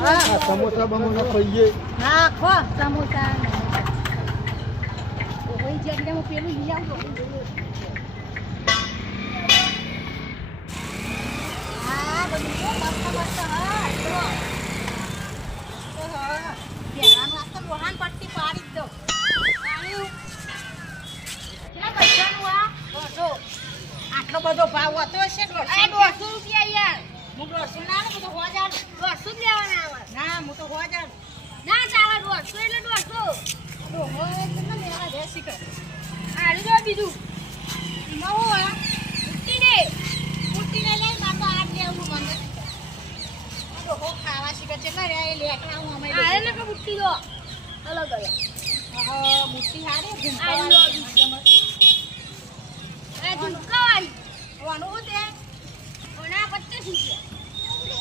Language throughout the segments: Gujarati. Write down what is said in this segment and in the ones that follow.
આ સમોસા બમોસા ખાઈએ. હા ખો સમોસા. ઓય જગ્યા હું પેલું લઈ આવું હા બધું મસ્ત મસ્ત હા તો હા, આ તો પટ્ટી પાડી જ દો. કેટલા પૈસાનું આ? દોઢસો. આટલો બધો ભાવ હતો હશે આ દોઢસો રૂપિયા યાર હું દોઢસો ના આલું, હું તો સો જ આલું. દોઢસો જ લેવાના આવે ના હું તો સો જ આલું. ના ચાલે દોઢસો એટલે દોઢસો ડોહો કેટલા લેવા દે શીખર આલુ જો બીજું એમાં હું આ ઉઠીને મૂર્તિને લઈ મારે તો આજ લેવું મને આ ડોહો ખાવા શીખર છે એટલે રે એ લેકડા હું અમે આલે ને કે ઉઠી દો અલગ અલગ મૂર્તિ હારી હું તે ઓના પચાસ રૂપિયા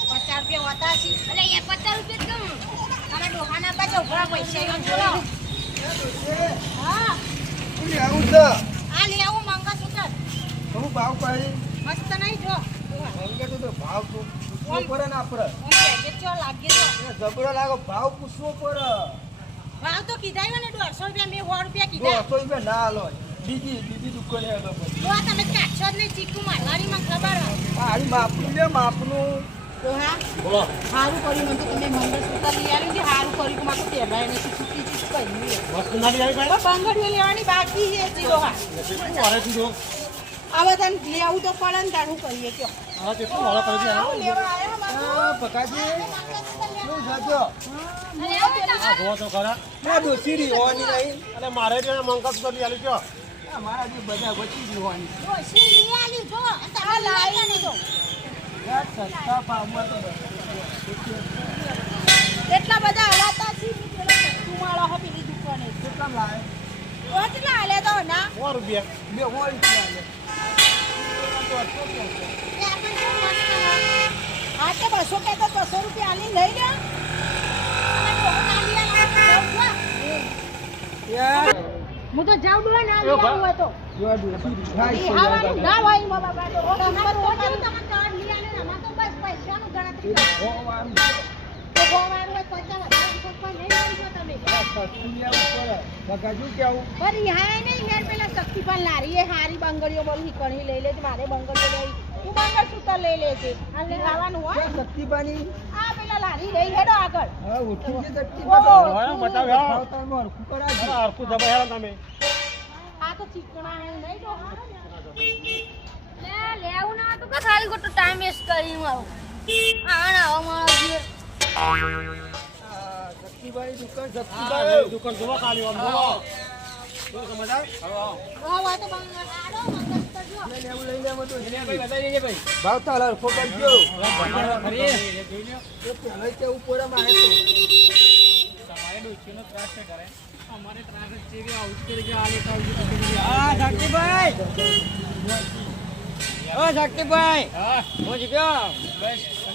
પચાસ રૂપિયા છે એટલે એ પચાસ રૂપિયા કમ તારા ડોહાના ઉભરા પૈસા એમ લેવું છે આ લેવું મંગળસૂત્ર. હું ભાવ પાડી? મસ્ત નહીં જો. મંગેતું તો ભાવ તો પૂછવો પડે ને આપણે. ચો લાગે એ જબરો લાગો ભાવ પૂછવો પડે. ભાવ તો કીધા ને દોઢસો રૂપિયા મેં સો રૂપિયા તો કીધા. હસો રૂપિયા ના હાલો બીજી બીજી દુકાને પછી. તો આ તમે કાઢશો જ નહીં ચીકુ મારવાડી માં ખબર. મારી માપનું લે માપનું. તો હા. બોલો. સારું કર્યું મને તો તમે મંગળસૂત્ર લઈ આવ્યું છે સારું કર્યું મારે તો પહેરાય નથી છૂટી કરી બંગડીઓ લેવાની બાકી છે જીરો હા. તું આ બધા લેવું તો પડે ને તારું કરીએ કયો. હા કેટલું કરી. હા પકાજી. શું જાજો. તો ખરા. ના દોશી હોવાની નહીં. અને મારે જે આલી કયો મારા જે બધા બચી હોવાની. ડોશી લઈ આલી જો. અને લાવી તો સસ્તા ભાવમાં તો એટલા બધા હલાતા છે પેલા સસ્તું વાળા હો પેલી દુકાને કેટલા લાવે તો કેટલા હાલે તો ના સો રૂપિયા. બે હોય રૂપિયા હા તો બસો કે તો બસો રૂપિયા આલી લઈ લે. હું તો જાઉં ડોહો ના આવું હોય તો. તમારે તો બસ પૈસાનું ગણતરી હારી બંગડીઓ બોલી કણી લઈ લેજે મારે બંગડીઓ લઈ તું લઈ લેજે? અને ખાવાનું હોય ક્યાં આ પેલા લારી લઈ હેડો આગળ. હા ઉઠી છે બતાવ. હરખું હરખું તમે. આ તો ચીકણા હે નહીં તો લે લેવું ના તો કે ખાલી ખોટો ટાઈમ વેસ્ટ કરી મારો આણ આવો મારો ઘેર દુકાન હા, શક્તિબાઈ દુકાન જોવો ખાલી આમ જોવો હા. ખરી એ પહેલા કેવું મારે તો હા શક્તિભાઈ ઓ શક્તિભાઈ હું જીવ્યો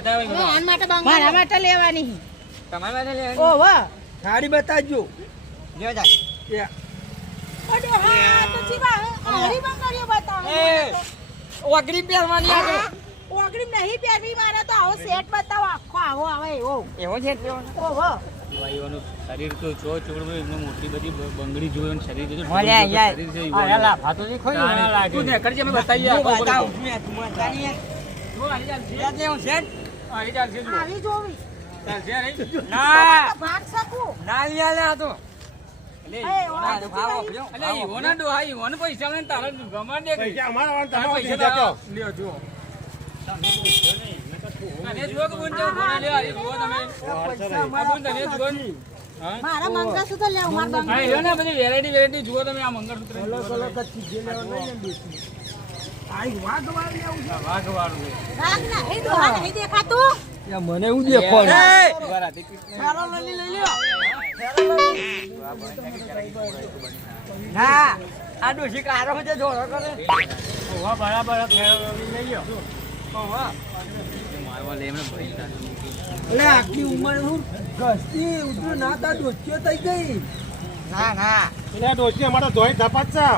મારા માટે લેવાની. તમારા માટે લેવાની? ઓ વાહ. સાડી બતાજો લ્યો જા. એ. હા તો ચીવા હારી બંગડીઓ બતાવો. એ. ઓગળી પહેરવાની આ. ઓગળી નહીં પહેરવી મારે તો આવો સેટ બતાવો. આખો આવો આવે એવો. એવો છે એટલો? ઓહો ભાઈઓનું શરીર તો છો ચોકડું એમને મોટી બધી બંગડી જોયું અને શરીર જોયું. શરીર છે ઈ આ બોલે. લાફા તો ને. ના લાગે. તું અમે બતાવીએ. હું બતાવું છું યાર, તું મને જાણી યાર. યાદ નહીં હું છે આવી જોવી ના ભાગ શકું ના લ્યા આલે આ તો એ ના, તો. પૈસા અમારા વાળા તમારા પૈસા પૈસા તો દેખો. મારા મંગળસૂત્ર લેવું મારા બંગડી વેરાયટી વેરાયટી જુઓ તમે આ મંગળસૂત્ર. અલગ અલગ જ ચીજે લેવા નહીં ને બેસી. આ વાઘ વાળી આવું છે? વાઘ વાળું ભાગ નહીં ડોહા નહીં દેખાતું? યા મને એવું દેખવાનું. ફેરો લઈ લઈ લ્યો. ના આ ડોશી કારો છે જોડો કરે. ઓવા બરાબર લઈ લે એટલે આખી ઉંમર હું ઘસતી ઉતરું ના તા ડોચ્યો થઈ ગઈ. ના ના. એટલે ડોશી અમારો ધોઈ ધપાત છે.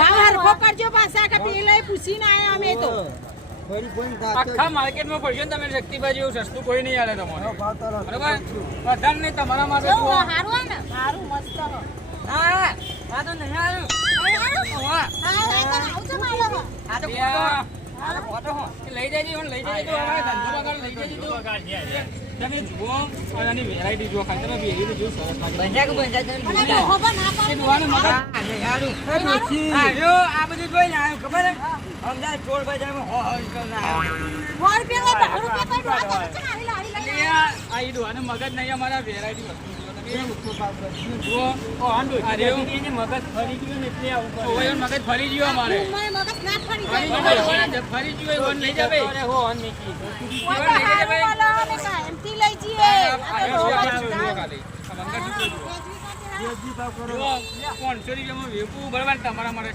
ભાવ હરખો પાછા કે પેલા પૂછીને આયા અમે તો. ફરી ફરી આખા માર્કેટમાં પડશે ને તમે શક્તિબાજી એવું સસ્તું કોઈ નહીં આલે તમને. બરાબર? બધા નહીં તમારા માટે હોય ને? હારું મસ્ત. હા. તો નહીં આવું લઈ જાય લઈ જાય ધંધો લઈ જજો તમે જુઓ અને આની વેરાયટી જુઓ ખાલી તમે બેરી જુઓ સરસ લાગે. બંજા કે તમે મગજ નહીં આ બધું જોઈને આવ્યું ખબર અમદાવાદ ચોર બજારમાં હો હો મગજ અમારા વેરાયટી. મગજ ફરી ગયું ને એટલે આવું કરે. ઓય એનું મગજ ફરી ગયું અમારે. ફરી. ગયું લઈ જાવે? લઈ જઈએ. તમારા માટે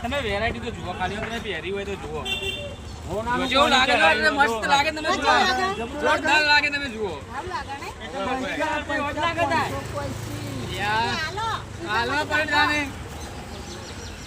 તમે વેરાયટી તો જુઓ ખાલી તમે પહેરી હોય તો જુઓ જેવું લાગે મસ્ત લાગે તમે. જોરદાર લાગે તમે જુઓ લાગે?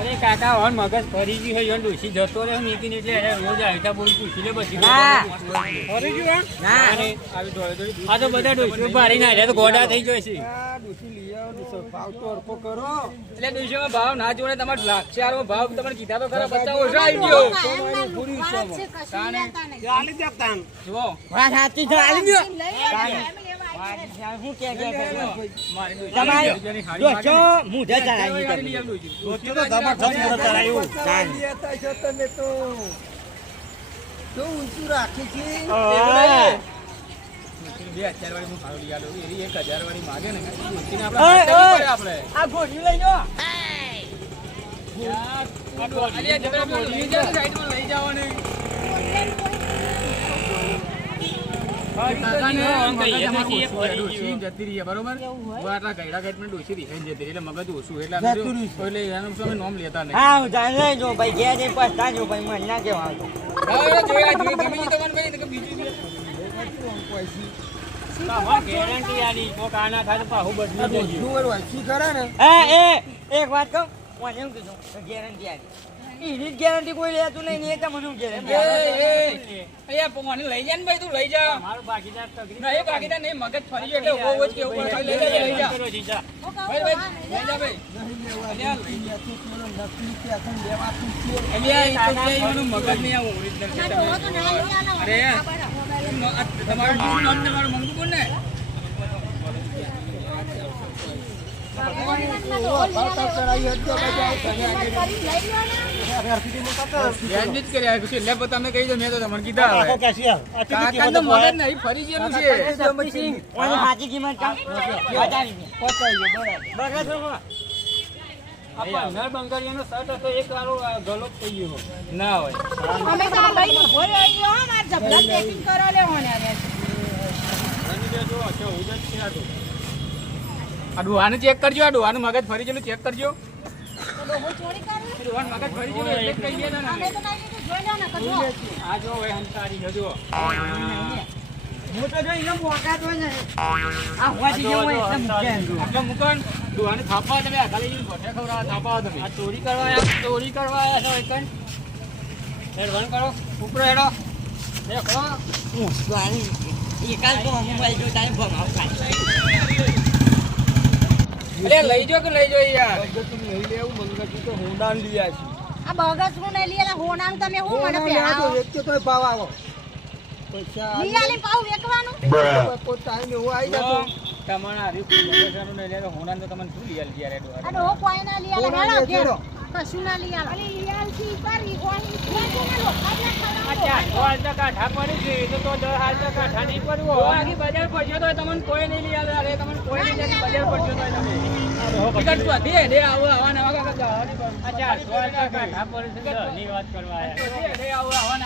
અરે કાકા ઓન મગજ ફરી ગયું એટલે પૂછી લે પછી ગયું ગોડા થઈ જાય છે ભાવ ના જોડે તમારે લાક્ષારો ભાવ તમને કીધા તો ખરા બધા ઓછા આવી ગયો છે. ચાલી સાચી છે ગયો લઈ લઈ ઊંચું રાખી છે વાળી હું ભાવ લઈ આલું. ના કેવા ગેરંટી આની કોક આ ના થાય તો ને એ, એક વાત કહું હું એમ કીધું ગેરંટી આવી. એની ગેરંટી કોઈ લેતું નહીં એ તમને શું એ, ગેરંટી અહીંયા પોવાની લઈ જાય ને ભાઈ તું લઈ જા મારું ભાગીદાર તગડી ના એ ભાગીદાર નહીં મગજ ફરી એટલે ઊભો ઊભો જ કેવું પડે. લઈ જા લઈ જા ભાઈ ભાઈ લઈ જા ભાઈ નહીં નહીં. તમે તમારું મંગુ કોણ ને તમે કરી લઈ. ધ્યાન જ કર્યા પછી એટલે પણ તમે કહી દો મેં તો તમને કીધા કાકો હવે કેસી આ કેટલી કાકા તો મગજ નહીં ફરી ગયેલું છે સાચી કિંમત ના હોય અમે તો આ ડોહાને ચેક કરજો આ ડોહાનું મગજ ફરી ગયેલું ચેક કરજો ચોરી કરવા ચોરી કરવા અમે. તો નહીં લીધું, જોઈ લો ને, કજો. આ જો હવે હંતારી છે જુઓ હું તો જો તારે મોકા તો અરે લઈ જો કે લઈ જો યાર? મગજનું નહીં લેવું મંગળજી તો હોનાર લઈ છે. આ બગસનું નહીં લઈએ હોનાનું તમે હું મને પહેરાવો? એક તો ભાવ આવો. પૈસા લઈ આલી. પાઉં વેકવાનું કોઈ ટાઈમ એવો આવી જતો. તમારા હારી બગસવાનું નહીં લે તો તો તમને શું લઈ આલી યાર એ ડોહા? અને હો કોઈ ના લઈ આલે કશું ના લઈ આલે અલી કરી ઓલી વેચીને લો ખાધા આ ખાધા ચારસો હાલ તો તો તો તો કાંઠા નહીં પડવું તો આખી બજાર પડશે તો તમને કોઈ નહીં લઈ અરે તમને કોઈ નહીં બજાર પડ્યો તોય તમે ટિકટ તો આવો આવા તો આવો આવા